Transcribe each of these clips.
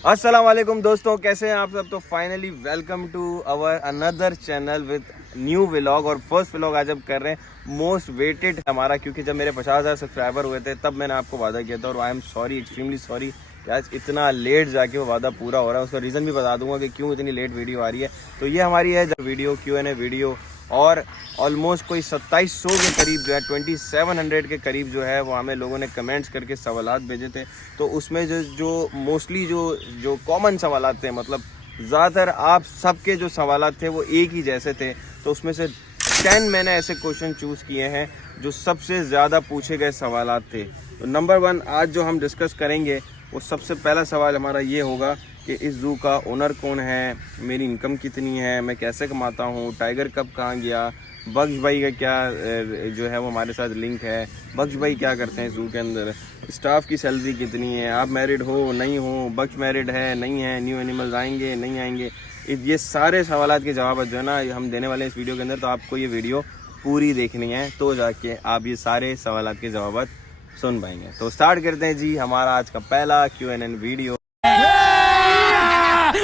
अस्सलाम वालेकुम दोस्तों, कैसे हैं आप सब। तो finally welcome to our another channel with new vlog. और फर्स्ट व्लॉग आज अब कर रहे हैं मोस्ट वेटेड हमारा, क्योंकि जब मेरे 50,000 सब्सक्राइबर हुए थे तब मैंने आपको वादा किया था और I am sorry, extremely sorry कि आज इतना लेट जाके वो वादा पूरा हो रहा है। उसका रीज़न भी बता दूंगा कि क्यों इतनी लेट वीडियो आ रही है। तो ये हमारी है जब वीडियो Q&A वीडियो, और ऑलमोस्ट कोई 2700 के करीब जो है 2700 के करीब जो है वो हमें लोगों ने कमेंट्स करके सवालात भेजे थे। तो उसमें जो मोस्टली जो कॉमन सवालात थे, मतलब ज़्यादातर आप सबके जो सवालात थे वो एक ही जैसे थे। तो उसमें से 10 मैंने ऐसे क्वेश्चन चूज़ किए हैं जो सबसे ज़्यादा पूछे गए सवालात थे। तो नंबर 1 आज जो हम डिस्कस करेंगे वो सबसे पहला सवाल हमारा ये होगा कि इस ज़ू का ओनर कौन है, मेरी इनकम कितनी है, मैं कैसे कमाता हूँ, टाइगर कब कहाँ गया, बख्श भाई का क्या जो है वो हमारे साथ लिंक है, बख्श भाई क्या करते हैं ज़ू के अंदर, स्टाफ की सैलरी कितनी है, आप मैरिड हो नहीं हो, बख्श मैरिड है नहीं है, न्यू एनिमल्स आएंगे नहीं आएंगे। ये सारे सवालात के जवाब जो है ना हम देने वाले हैं इस वीडियो के अंदर। तो आपको ये वीडियो पूरी देखनी है तो जाके आप ये सारे सवालात के जवाब सुन पाएंगे। तो स्टार्ट करते हैं जी हमारा आज का पहला Q&A वीडियो।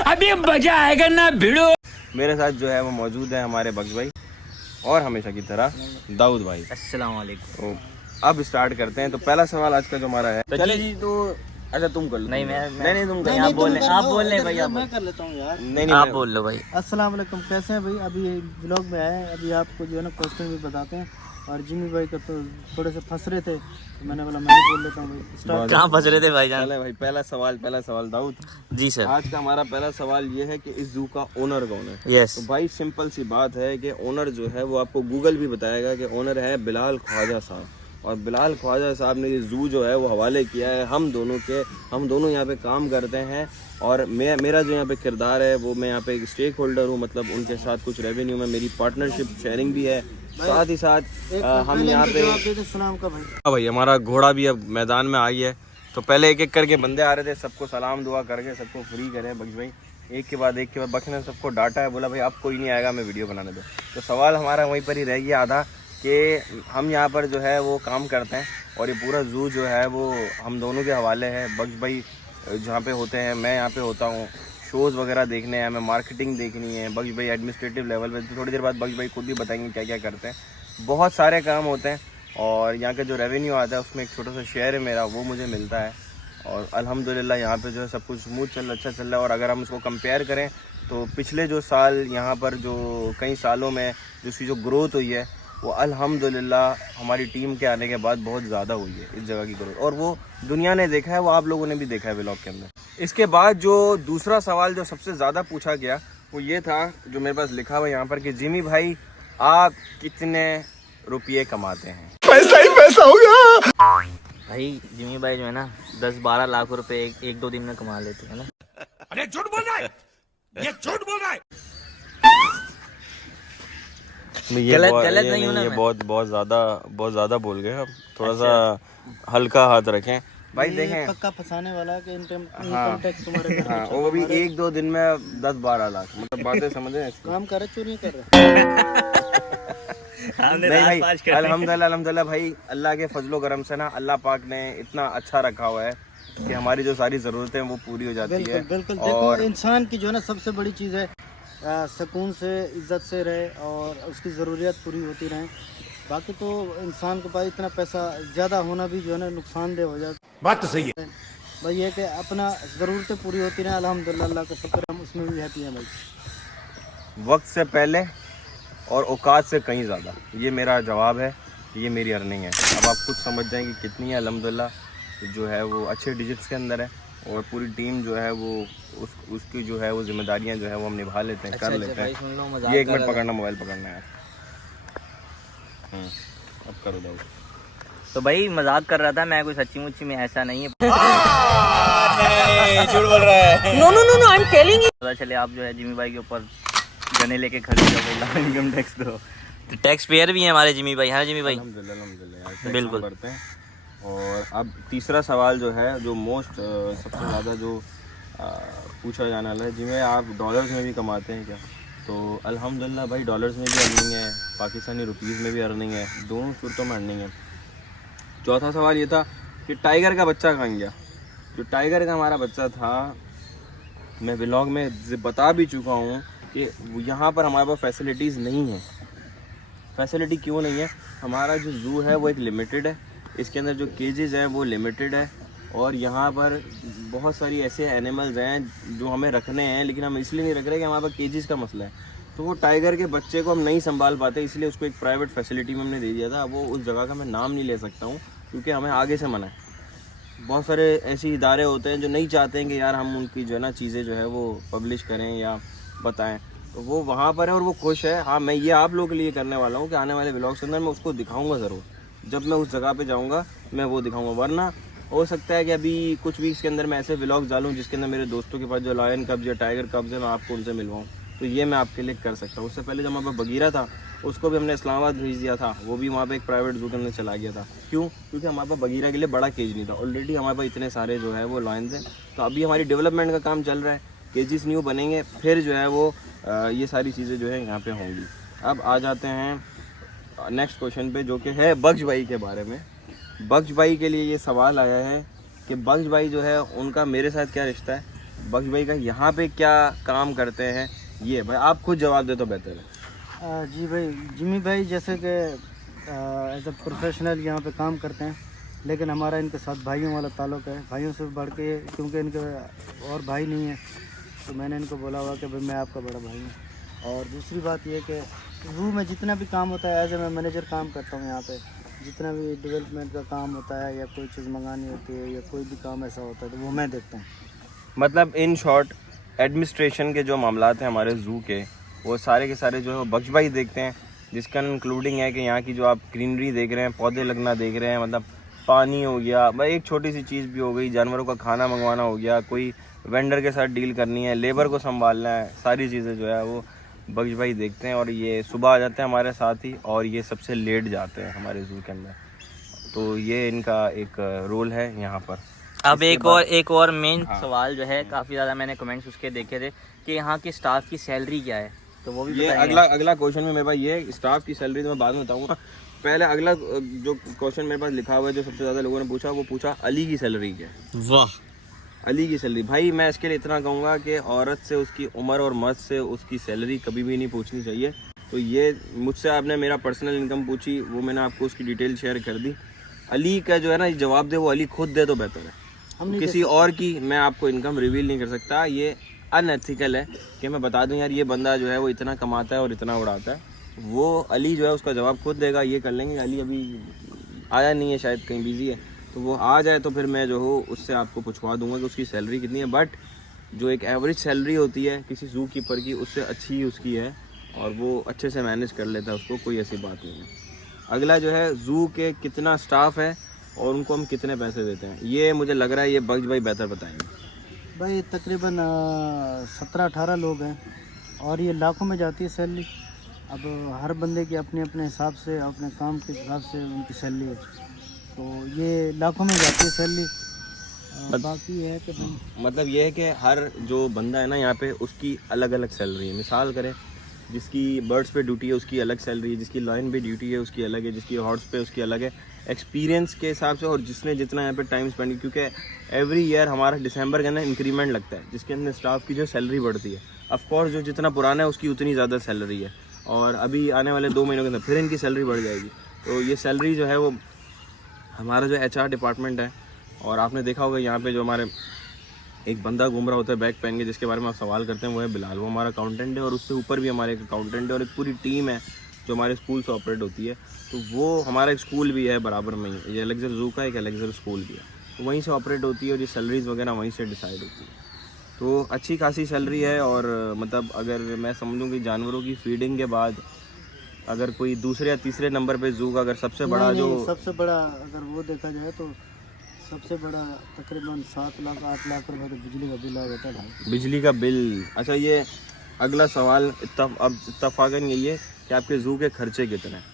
अभी मजा आएगा ना भिड़ो। मेरे साथ जो है वो मौजूद है हमारे बख्श भाई और हमेशा की तरह दाऊद भाई। अस्सलाम वालेकुम। तो अब स्टार्ट करते हैं। तो पहला सवाल आज का जो हमारा है, चले जी। तो अच्छा तुम कर लो। नहीं मैं नहीं तुम कर लो। आप बोल रहे भाई, आप मैं कर लेता हूँ यार। नहीं आप बोल लो भाई। अस्सलाम वालेकुम, कैसे हैं भाई। अभी ब्लॉग में आए हैं, अभी आपको जो है ना क्वेश्चन भी बताते हैं। और जिमी भाई का तो थोड़े से फंस रहे थे तो मैंने बोला मैं ही बोल लेता हूँ भाई। स्टार्ट। कहाँ फंस रहे थे भाईजान? चले भाई पहला सवाल दाऊद जी सर। आज का हमारा पहला सवाल ये है कि इस जू का ओनर कौन है। यस। तो भाई सिंपल सी बात है कि ओनर जो है वो आपको गूगल भी बताएगा कि ओनर है बिलाल ख्वाजा साहब। और बिलाल ख्वाजा साहब ने ये ज़ू जो है वो हवाले किया है हम दोनों यहाँ पे काम करते हैं। और मेरा जो यहाँ पे किरदार है वो मैं यहाँ पे एक स्टेक होल्डर हूँ, मतलब उनके साथ कुछ रेवेन्यू में मेरी पार्टनरशिप शेयरिंग भी है। साथ ही साथ हम यहाँ पे सलाम का भाई। हाँ भाई, हमारा घोड़ा भी अब मैदान में आई है। तो पहले एक एक करके बंदे आ रहे थे, सबको सलाम दुआ करके सबको फ्री करें बख्श भाई। एक के बाद बख्श ने सबको डांटा है, बोला भाई अब कोई नहीं आएगा, मैं वीडियो बनाने दो। तो सवाल हमारा वहीं पर ही रह गया आधा कि हम यहाँ पर जो है वो काम करते हैं और ये पूरा ज़ू जो है वो हम दोनों के हवाले है। बख्श भाई जहाँ पे होते हैं मैं यहाँ पे होता हूँ, शोज़ वगैरह देखने हैं, हमें मार्केटिंग देखनी है। बख्श भाई एडमिनिस्ट्रेटिव लेवल पे, तो थोड़ी देर बाद बख्श भाई खुद भी बताएंगे क्या क्या करते हैं। बहुत सारे काम होते हैं और यहाँ का जो रेवेन्यू आता है उसमें एक छोटा सा शेयर है मेरा, वो मुझे मिलता है। और अल्हम्दुलिल्लाह यहाँ पे जो है सब कुछ स्मूथ अच्छा चल रहा है। और अगर हम उसको कंपेयर करें तो पिछले जो साल यहाँ पर जो कई सालों में जिसकी जो ग्रोथ हुई है वो अल्हम्दुलिल्लाह हमारी टीम के आने के बाद बहुत ज़्यादा हुई है इस जगह की ग्रोथ। और वो दुनिया ने देखा है, वो आप लोगों ने भी देखा है व्लॉग के अंदर। इसके बाद जो दूसरा सवाल जो सबसे ज़्यादा पूछा गया वो ये था, जो मेरे पास लिखा हुआ यहाँ पर, कि जिमी भाई आप कितने रुपये कमाते हैं। पैसा ही पैसा होगा भाई जिमी भाई जो है ना 10-12 लाख रुपए एक दो दिन में कमा लेते हैं ना। अरे झूठ बोल रहा है, ये झूठ बोल रहा है। गलत नहीं हूं ना ये मैं? बहुत ज़्यादा बोल गए आप। थोड़ा सा हल्का हाथ रखें भाई। ये देखें पक्का फंसाने वाला है कि हाँ। इनकम टैक्स तुम्हारे घर हाँ, पे वो भी 1-2 दिन में 10-12 लाख, मतलब बातें समझे। काम कर रहे क्यों नहीं कर रहे। नहीं भाई, अल्हम्दुलिल्लाह भाई, अल्लाह के फजलो करम से ना अल्लाह पाक ने इतना अच्छा रखा हुआ है कि हमारी जो सारी ज़रूरतें हैं वो पूरी हो जाती है। बिल्कुल बिल्कुल। देखो इंसान की जो है ना सबसे बड़ी चीज़ है सुकून से, इज्जत से रहे और उसकी ज़रूरियात पूरी होती रहें। बाकी तो इंसान के पास इतना पैसा ज़्यादा होना भी जो है ना नुकसानदेह हो जाता है। बात तो सही है भाई ये कि अपना ज़रूरतें पूरी होती रहें, अल्हम्दुलिल्लाह, अल्लाह का शुक्र है, हम उसमें भी हैप्पी हैं भाई। वक्त से पहले और औकात से कहीं ज़्यादा, ये मेरा जवाब है, ये मेरी अर्निंग है। अब आप खुद समझ जाएंगे कितनी है। अल्हम्दुलिल्लाह जो है वो अच्छे डिजिट्स के अंदर है और पूरी टीम जो है वो उसकी जो है वो जिम्मेदारियां जो है वो हम निभा लेते हैं, कर लेते हैं। सुन लो, मजाक ये एक कर मिनट रहा था। पकड़ना, मोबाइल पकड़ना है। अब करो दाऊद। तो भाई मजाक कर रहा था मैं, कोई सच्ची मुच्ची में ऐसा नहीं है। झूठ बोल रहा है। No I am telling you. पता चले आप जो है जिमी भाई के ऊपर गने लेके खड़े हो भाई, इनकम टैक्स दो। तो टैक्स पेयर भी है हमारे जिमी भाई, है जिमी भाई? अल्हम्दुलिल्लाह यार, बिल्कुल करते हैं। और अब तीसरा सवाल जो है जो सबसे ज़्यादा जो पूछा जाने वाला है, जिसमें आप डॉलर्स में भी कमाते हैं क्या? तो अल्हम्दुलिल्लाह भाई डॉलर्स में भी अर्निंग है, पाकिस्तानी रुपीज़ में भी अर्निंग है, दोनों सूरतों में अर्निंग है। चौथा सवाल ये था कि टाइगर का बच्चा कहाँ गया। जो टाइगर का हमारा बच्चा था मैं व्लॉग में बता भी चुका हूँ कि यहाँ पर हमारे पास फैसिलिटीज़ नहीं है। फैसिलिटी क्यों नहीं है? हमारा जो ज़ू है वो एक लिमिटेड है, इसके अंदर जो केजेस हैं वो लिमिटेड है, और यहाँ पर बहुत सारी ऐसे एनिमल्स हैं जो हमें रखने हैं, लेकिन हम इसलिए नहीं रख रहे कि हमारे पास केजेस का मसला है। तो वो टाइगर के बच्चे को हम नहीं संभाल पाते, इसलिए उसको एक प्राइवेट फैसिलिटी में हमने दे दिया था। वो उस जगह का मैं नाम नहीं ले सकता हूँ क्योंकि हमें आगे से मना है। बहुत सारे ऐसे इदारे होते हैं जो नहीं चाहते हैं कि यार हम उनकी जो है ना चीज़ें जो है वो पब्लिश करें या बताएं, तो वो वहाँ पर है और वो खुश है। हाँ, मैं ये आप लोगों के लिए करने वाला हूँ कि आने वाले व्लॉग्स के अंदर मैं उसको दिखाऊंगा ज़रूर। जब मैं उस जगह पे जाऊँगा मैं वो दिखाऊंगा, वरना हो सकता है कि अभी कुछ वीक्स के अंदर मैं ऐसे व्लॉग्स डालूँ जिसके अंदर मेरे दोस्तों के पास जो लायन कब्ज़ या टाइगर कब्ज़ है मैं आपको उनसे मिलवाऊँ। तो ये मैं आपके लिए कर सकता हूँ। उससे पहले जब हमारे पास बगीरा था उसको भी हमने इस्लामाबाद भेज दिया था, वो भी वहाँ पे एक प्राइवेट जू के अंदर चला गया था। क्यों? क्योंकि हमारे पास बगीरा के लिए बड़ा केज नहीं था। ऑलरेडी हमारे पास इतने सारे जो है वो लायंस हैं। तो अभी हमारी डेवलपमेंट का काम चल रहा है, केजेस न्यू बनेंगे, फिर जो है वो ये सारी चीज़ें जो है यहाँ पे होंगी। अब आ जाते हैं नेक्स्ट क्वेश्चन पे, जो कि है बग्ज भाई के बारे में। बग्ज भाई के लिए ये सवाल आया है कि बग्ज भाई जो है उनका मेरे साथ क्या रिश्ता है, बग्ज भाई का यहाँ पे क्या काम करते हैं। ये भाई आप खुद जवाब दे तो बेहतर है। जी भाई, जिमी भाई जैसे कि एज अ प्रोफेशनल यहाँ पे काम करते हैं, लेकिन हमारा इनके साथ भाइयों वाला ताल्लुक़ है। भाइयों से बढ़ के, क्योंकि इनके और भाई नहीं है, तो मैंने इनको बोला हुआ कि भाई मैं आपका बड़ा भाई हूँ। और दूसरी बात ये कि जू में जितना भी काम होता है एज ए मैं मैनेजर काम करता हूँ यहाँ पे। जितना भी डेवलपमेंट का काम होता है या कोई चीज़ मंगानी होती है या कोई भी काम ऐसा होता है तो वो मैं देखता हूँ। मतलब इन शॉर्ट एडमिनिस्ट्रेशन के जो मामलात हैं हमारे ज़ू के, वो सारे के सारे जो है वो बख्श भाई देखते हैं, जिसका इंक्लूडिंग है कि यहाँ की जो आप ग्रीनरी देख रहे हैं, पौधे लगना देख रहे हैं, मतलब पानी हो गया, भाई एक छोटी सी चीज़ भी हो गई, जानवरों का खाना मंगवाना हो गया, कोई वेंडर के साथ डील करनी है, लेबर को संभालना है, सारी चीज़ें जो है वो बख्श भाई देखते हैं। और ये सुबह आ जाते हैं हमारे साथ ही, और ये सबसे लेट जाते हैं हमारे ज़ू के अंदर। तो ये इनका एक रोल है यहाँ पर। अब एक और मेन सवाल जो है, काफ़ी ज़्यादा मैंने कमेंट्स उसके देखे थे कि यहाँ की स्टाफ की सैलरी क्या है, तो वो भी ये अगला क्वेश्चन में मेरे पास ये स्टाफ की सैलरी तो मैं बाद में बताऊंगा। पहले अगला जो क्वेश्चन मेरे पास लिखा हुआ है, जो सबसे ज़्यादा लोगों ने पूछा, वो पूछा अली की सैलरी क्या है। वाह, अली की सैलरी। भाई मैं इसके लिए इतना कहूँगा कि औरत से उसकी उम्र और मर्द से उसकी सैलरी कभी भी नहीं पूछनी चाहिए। तो ये मुझसे आपने मेरा पर्सनल इनकम पूछी, वो मैंने आपको उसकी डिटेल शेयर कर दी। अली का जो है ना जवाब दे, वो अली खुद दे तो बेहतर है। किसी और की मैं आपको इनकम रिवील नहीं कर सकता। ये अनएथिकल है कि मैं बता दूं यार ये बंदा जो है वो इतना कमाता है और इतना उड़ाता है। वो अली जो है उसका जवाब खुद देगा, ये कर लेंगे। अली अभी आया नहीं है, शायद कहीं बिजी है, तो वो आ जाए तो फिर मैं जो हो उससे आपको पूछवा दूंगा कि उसकी सैलरी कितनी है। बट जो एक एवरेज सैलरी होती है किसी ज़ू कीपर की, उससे अच्छी ही उसकी है, और वो अच्छे से मैनेज कर लेता है, उसको कोई ऐसी बात नहीं है। अगला जो है ज़ू के कितना स्टाफ है और उनको हम कितने पैसे देते हैं, ये मुझे लग रहा है ये बग्ज भाई बेहतर बताएंगे। भाई तकरीबन 17-18 लोग हैं और ये लाखों में जाती है सैलरी। अब हर बंदे की अपने अपने हिसाब से, अपने काम के हिसाब से उनकी सैलरी है, तो ये लाखों में जाती है सैलरी। बाकी है कि मतलब ये है कि हर जो बंदा है ना यहाँ पे, उसकी अलग अलग सैलरी है। मिसाल करें, जिसकी बर्ड्स पे ड्यूटी है उसकी अलग सैलरी है, जिसकी लाइन पे ड्यूटी है उसकी अलग है, जिसकी हॉर्स पे उसकी अलग है, एक्सपीरियंस के हिसाब से, और जिसने जितना यहाँ पे टाइम स्पेंड, क्योंकि एवरी ईयर हमारा दिसंबर के अंदर इंक्रीमेंट लगता है जिसके अंदर स्टाफ की जो सैलरी बढ़ती है। ऑफकोर्स जो जितना पुराना है उसकी उतनी ज़्यादा सैलरी है, और अभी आने वाले 2 महीनों के अंदर फिर इनकी सैलरी बढ़ जाएगी। तो ये सैलरी जो है वो हमारा जो HR डिपार्टमेंट है, और आपने देखा होगा यहाँ पे जो हमारे एक बंदा घूम रहा होता है बैग पहन के, जिसके बारे में आप सवाल करते हैं, वो है बिलाल, वो हमारा अकाउंटेंट है। और उससे ऊपर भी हमारे एक अकाउंटेंट है और एक पूरी टीम है जो हमारे स्कूल से ऑपरेट होती है। तो वो हमारा एक स्कूल भी है बराबर में ही, ये एलेक्जर ज़ू का एक एलेक्जर स्कूल भी है, तो वहीं से ऑपरेट होती है, और ये सैलरीज़ वगैरह वहीं से डिसाइड होती है। तो अच्छी खासी सैलरी है। और मतलब अगर मैं समझूँ कि जानवरों की फीडिंग के बाद अगर कोई दूसरे या तीसरे नंबर पे ज़ू का अगर सबसे बड़ा सबसे बड़ा अगर वो देखा जाए तो सबसे बड़ा तकरीबन 7 लाख 8 लाख रुपए तो बिजली का बिल आ जाता है भाई। बिजली का बिल। अच्छा, ये अगला सवाल अब इत्तफाकन यही है कि आपके ज़ू के खर्चे कितने हैं।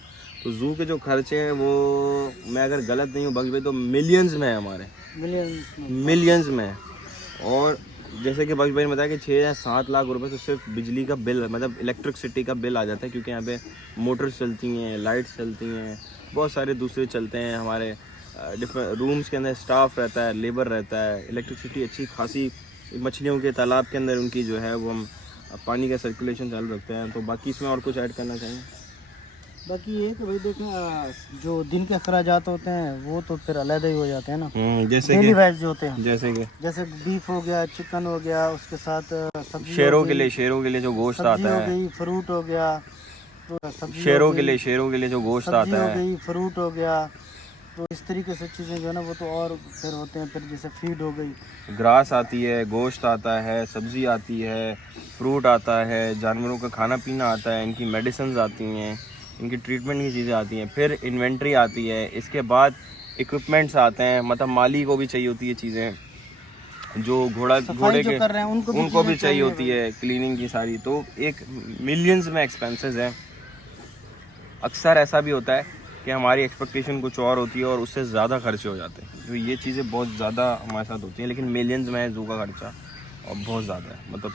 तो ज़ू के जो खर्चे हैं वो, मैं अगर गलत नहीं हूँ बग्ज भाई, तो मिलियंस में है, हमारे मिलियंस में है। और जैसे कि बग्ज भाई ने बताया कि 6 या 7 लाख रुपए तो सिर्फ बिजली का बिल, मतलब इलेक्ट्रिसिटी का बिल आ जाता है, क्योंकि यहाँ पे मोटर्स चलती हैं, लाइट्स चलती हैं, बहुत सारे दूसरे चलते हैं, हमारे डिफरेंट रूम्स के अंदर स्टाफ रहता है, लेबर रहता है, इलेक्ट्रिसिटी अच्छी खासी मछलियों के तालाब के अंदर उनकी जो है वो हम पानी का सर्कुलेशन चालू रखते हैं। तो बाकी इसमें और कुछ ऐड करना चाहिए? बाकी ये कि भाई देखें जो दिन के अखराजात होते हैं वो तो फिर अलग ही हो जाते हैं ना, जैसे डेली कि वाइज जो होते हैं, जैसे बीफ हो गया, चिकन हो गया, उसके साथ सब्जी शेरों के लिए जो गोश्त सब्जी आता हो है, गई, फ्रूट हो गया, तो सब्जी शेरों हो के गई, लिए जो गोश्त सब्जी आता हो है, गई, फ्रूट हो गया, तो इस तरीके से चीज़ें जो है ना वो तो और फिर होते हैं। फिर जैसे फीड हो गई, ग्रास आती है, गोश्त आता है, सब्जी आती है, फ्रूट आता है, जानवरों का खाना पीना आता है, इनकी मेडिसिन आती हैं, इनकी ट्रीटमेंट की चीज़ें आती हैं, फिर इन्वेंट्री आती है, इसके बाद इक्विपमेंट्स आते हैं, मतलब माली को भी चाहिए होती है चीज़ें, जो घोड़े जो के कर रहे हैं उनको भी चाहिए होती है क्लीनिंग की सारी। तो एक मिलियंस में एक्सपेंसेस हैं। अक्सर ऐसा भी होता है कि हमारी एक्सपेक्टेशन कुछ और होती है और उससे ज़्यादा खर्चे हो जाते हैं। जो ये चीज़ें बहुत ज़्यादा हमारे साथ होती हैं, लेकिन मिलियंस में है ज़ू का खर्चा और बहुत ज़्यादा है, मतलब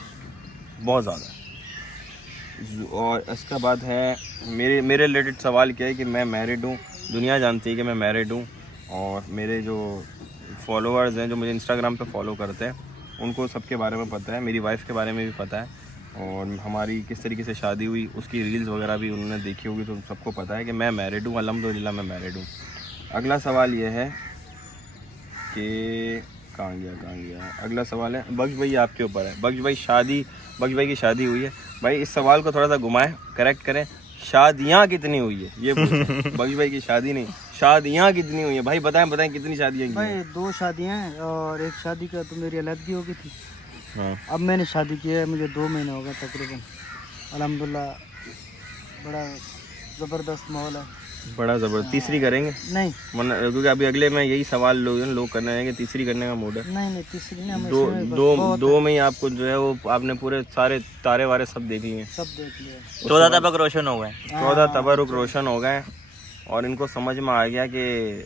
बहुत ज़्यादा है। और इसके बाद है मेरे रिलेटेड सवाल क्या है कि मैं मैरिड हूँ, दुनिया जानती है कि मैं मैरिड हूँ, और मेरे जो फॉलोअर्स हैं जो मुझे इंस्टाग्राम पे फॉलो करते हैं उनको सबके बारे में पता है, मेरी वाइफ के बारे में भी पता है, और हमारी किस तरीके से शादी हुई उसकी रील्स वगैरह भी उन्होंने देखी होगी, तो सबको पता है कि मैं मैरिड हूँ, अल्हम्दुलिल्लाह मैं मैरिड हूँ। अगला सवाल ये है कि कहाँ गया अगला सवाल है बख्श भाई आपके ऊपर है। बख्श भाई की शादी हुई है भाई, इस सवाल को थोड़ा सा घुमाएं, करेक्ट करें, शादियाँ कितनी हुई है ये पूछें। बख्श भाई की शादी नहीं, शादियाँ कितनी हुई है भाई, बताएं कितनी शादियाँ की भाई हैं? 2 शादियाँ हैं और एक शादी का तो मेरी अलहदगी हो गई थी। हाँ। अब मैंने शादी की है, मुझे 2 महीने हो गए तकरीबन। अल्हम्दुलिल्लाह बड़ा ज़बरदस्त माहौल है। बड़ा ज़बरदस्त। तीसरी करेंगे नहीं वरना, क्योंकि अभी अगले में यही सवाल लोग करने हैं कि तीसरी करने का मूड है। नहीं तीसरी नहीं, हमें दो इसी में बस दो बहुत दो में ही आपको जो है वो आपने पूरे सारे तारे वारे सब देख लिए, सब देख लिया। 14 तबक रोशन हो गए। 14 तबरुक रोशन हो गए और इनको समझ में आ गया कि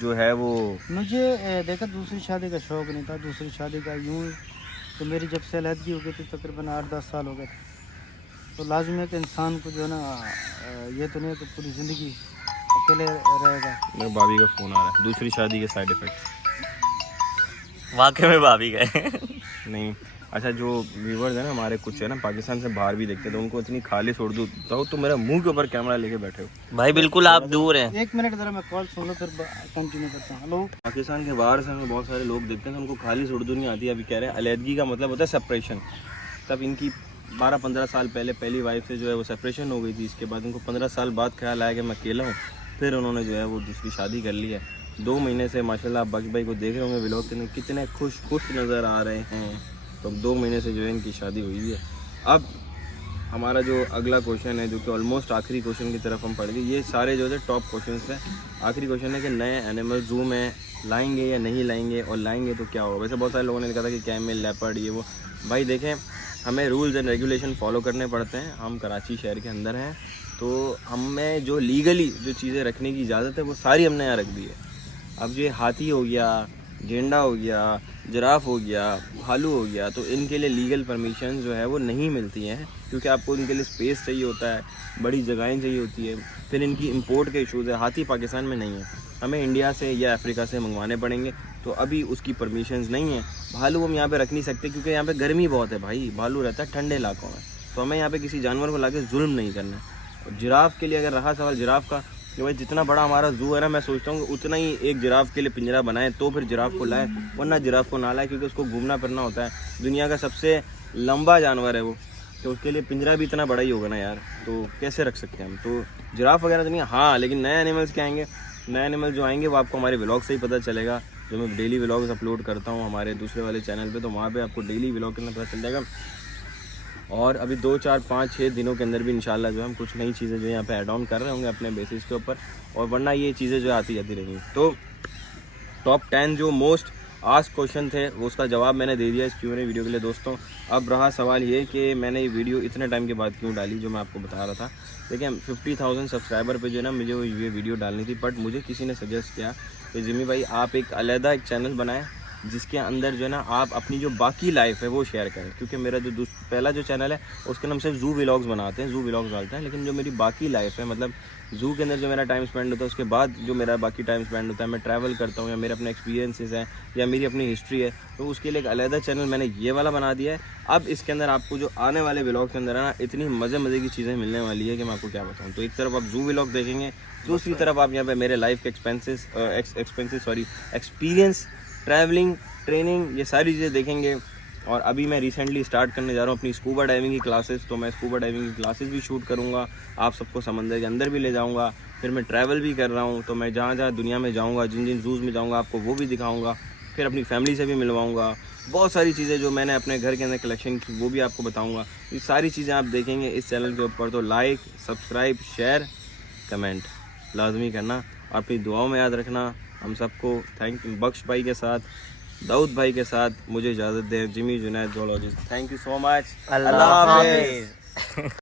जो है वो मुझे देखा दूसरी शादी का शौक़ नहीं था, दूसरी शादी का यूँ तो मेरी जब से अलहदगी हो गई थी तकरीबन 8-10 साल हो गए थे। तो लाजिम है कि इंसान को जो है ना ये तो नहीं है कि पूरी ज़िंदगी अकेले रहेगा। मेरे भाभी का फ़ोन आ रहा है, दूसरी शादी के साइड इफ़ेक्ट्स वाकई में भाभी गए। नहीं। अच्छा, जो व्यूवर्स हैं ना हमारे, कुछ है ना पाकिस्तान से बाहर भी देखते हैं, तो उनको इतनी खालिश उर्दू तो तुम मेरा मुंह के ऊपर कैमरा लेके बैठे हो भाई बिल्कुल आप दूर हैं। 1 मिनट ज़रा मैं कॉल सुन लो फिर कंटिन्यू करता हूँ। हेलो। पाकिस्तान के बाहर से हमें बहुत सारे लोग देखते हैं तो उनको खालिश उर्दू नहीं आती। अभी कह रहे हैं अलहदगी का मतलब होता है सेपरेशन। तब इनकी 12-15 साल पहले पहली वाइफ से जो है वो सेपरेशन हो गई थी। इसके बाद उनको 15 साल बाद ख्याल आया कि मैं अकेला हूँ, फिर उन्होंने जो है वो दूसरी शादी कर ली है। 2 महीने से माशाल्लाह बख्श भाई को देख रहे होंगे व्लॉग के अंदर, कितने खुश नज़र आ रहे हैं। तो 2 महीने से जो है इनकी शादी हुई है। अब हमारा जो अगला क्वेश्चन है, जो कि ऑलमोस्ट आखिरी क्वेश्चन की तरफ हम पढ़ गए, ये सारे जो है टॉप क्वेश्चन हैं। आखिरी क्वेश्चन है कि नए एनिमल ज़ू में लाएंगे या नहीं लाएंगे, और लाएंगे तो क्या होगा। वैसे बहुत सारे लोगों ने लिखा था कि कैमल, लेपर्ड, ये वो। भाई देखें, हमें रूल्स एंड रेगुलेशन फॉलो करने पड़ते हैं। हम कराची शहर के अंदर हैं, तो हमें जो लीगली जो चीज़ें रखने की इजाज़त है वो सारी हमने यहाँ रख दी है। अब ये हाथी हो गया, गेंडा हो गया, जिराफ हो गया, भालू हो गया, तो इनके लिए लीगल परमिशन जो है वो नहीं मिलती हैं, क्योंकि आपको इनके लिए स्पेस चाहिए होता है, बड़ी जगहें चाहिए होती है, फिर इनकी इंपोर्ट के इशूज़ है। हाथी पाकिस्तान में नहीं है, हमें इंडिया से या अफ्रीका से मंगवाने पड़ेंगे, तो अभी उसकी परमिशंस नहीं है। भालू हम यहाँ पे रख नहीं सकते क्योंकि यहाँ पे गर्मी बहुत है भाई, भालू रहता है ठंडे इलाकों में, तो हमें यहाँ पे किसी जानवर को लाके जुल्म नहीं करना है। और जिराफ के लिए अगर रहा सवाल जिराफ का, कि भाई जितना बड़ा हमारा जू है ना, मैं सोचता हूँ कि उतना ही एक जिराफ के लिए पिंजरा बनाएं, तो फिर जिराफ को लाएं, वरना जिराफ को ना लाएं, क्योंकि उसको घूमना फिरना होता है। दुनिया का सबसे लंबा जानवर है वो, तो उसके लिए पिंजरा भी इतना बड़ा ही होगा ना यार, तो कैसे रख सकते हैं हम। तो जिराफ वगैरह तो नहीं। हाँ, लेकिन नए एनिमल्स क्या आएंगे, नए एनिमल जो आएंगे वो आपको हमारे व्लॉग से ही पता चलेगा। जो मैं डेली व्लॉग्स अपलोड करता हूँ हमारे दूसरे वाले चैनल पे, तो वहाँ पे आपको डेली व्लॉग के अंदर पता चल जाएगा। और अभी 2, 4, 5, 6 दिनों के अंदर भी इंशाल्लाह जो है हम कुछ नई चीज़ें जो यहाँ पे ऐड ऑन कर रहे होंगे अपने बेसिस के ऊपर, और वरना ये चीज़ें जो आती जाती रहेंगी। तो टॉप 10 जो मोस्ट आस्क्ड क्वेश्चन थे वो उसका जवाब मैंने दे दिया इस Q&A वीडियो के लिए दोस्तों। अब रहा सवाल ये कि मैंने ये वीडियो इतने टाइम के बाद क्यों डाली, जो मैं आपको बता रहा था। देखिए 50,000 सब्सक्राइबर पे जो है ना मुझे वो ये वीडियो डालनी थी, बट मुझे किसी ने सजेस्ट किया कि जिमी भाई आप एक अलहदा एक चैनल बनाएं जिसके अंदर जो है ना आप अपनी जो बाकी लाइफ है वो शेयर करें, क्योंकि मेरा जो पहला जो चैनल है उसके नाम से ज़ू व्लॉग्स बनाते हैं, ज़ू व्लॉग्स डालते हैं, लेकिन जो मेरी बाकी लाइफ है, मतलब ज़ू के अंदर जो मेरा टाइम स्पेंड होता है, उसके बाद जो मेरा बाकी टाइम स्पेंड होता है, मैं ट्रैवल करता हूँ या मेरे अपने एक्सपीरियंसेस हैं या मेरी अपनी हिस्ट्री है, तो उसके लिए एक अलहदा चैनल मैंने ये वाला बना दिया है। अब इसके अंदर आपको जो आने वाले व्लॉग के अंदर है ना, इतनी मज़े की चीज़ें मिलने वाली है कि मैं आपको क्या बताऊँ। तो एक तरफ आप ज़ू व्लॉग देखेंगे, दूसरी तरफ आप यहाँ पे मेरे लाइफ के एक्सपीरियंस, ट्रैवलिंग, ट्रेनिंग, ये सारी चीज़ें देखेंगे। और अभी मैं रिसेंटली स्टार्ट करने जा रहा हूँ अपनी स्कूबा डाइविंग की क्लासेस, तो मैं स्कूबा डाइविंग की क्लासेस भी शूट करूँगा, आप सबको समंदर के अंदर भी ले जाऊँगा। फिर मैं ट्रैवल भी कर रहा हूँ, तो मैं जहाँ जहाँ दुनिया में जाऊँगा, जिन जिन ज़ूज़ में जाऊँगा, आपको वो भी दिखाऊँगा। फिर अपनी फैमिली से भी मिलवाऊँगा, बहुत सारी चीज़ें जो मैंने अपने घर के अंदर कलेक्शन की वो भी आपको बताऊँगा। ये सारी चीज़ें आप देखेंगे इस चैनल के ऊपर, तो लाइक, सब्सक्राइब, शेयर, कमेंट लाजमी करना और अपनी दुआओं में याद रखना। हम सबको थैंक यू। बख्श भाई के साथ, दाऊद भाई के साथ मुझे इजाज़त दें। Jimmy Junaid zoologist, thank you so much. अल्लाह हाफिज़।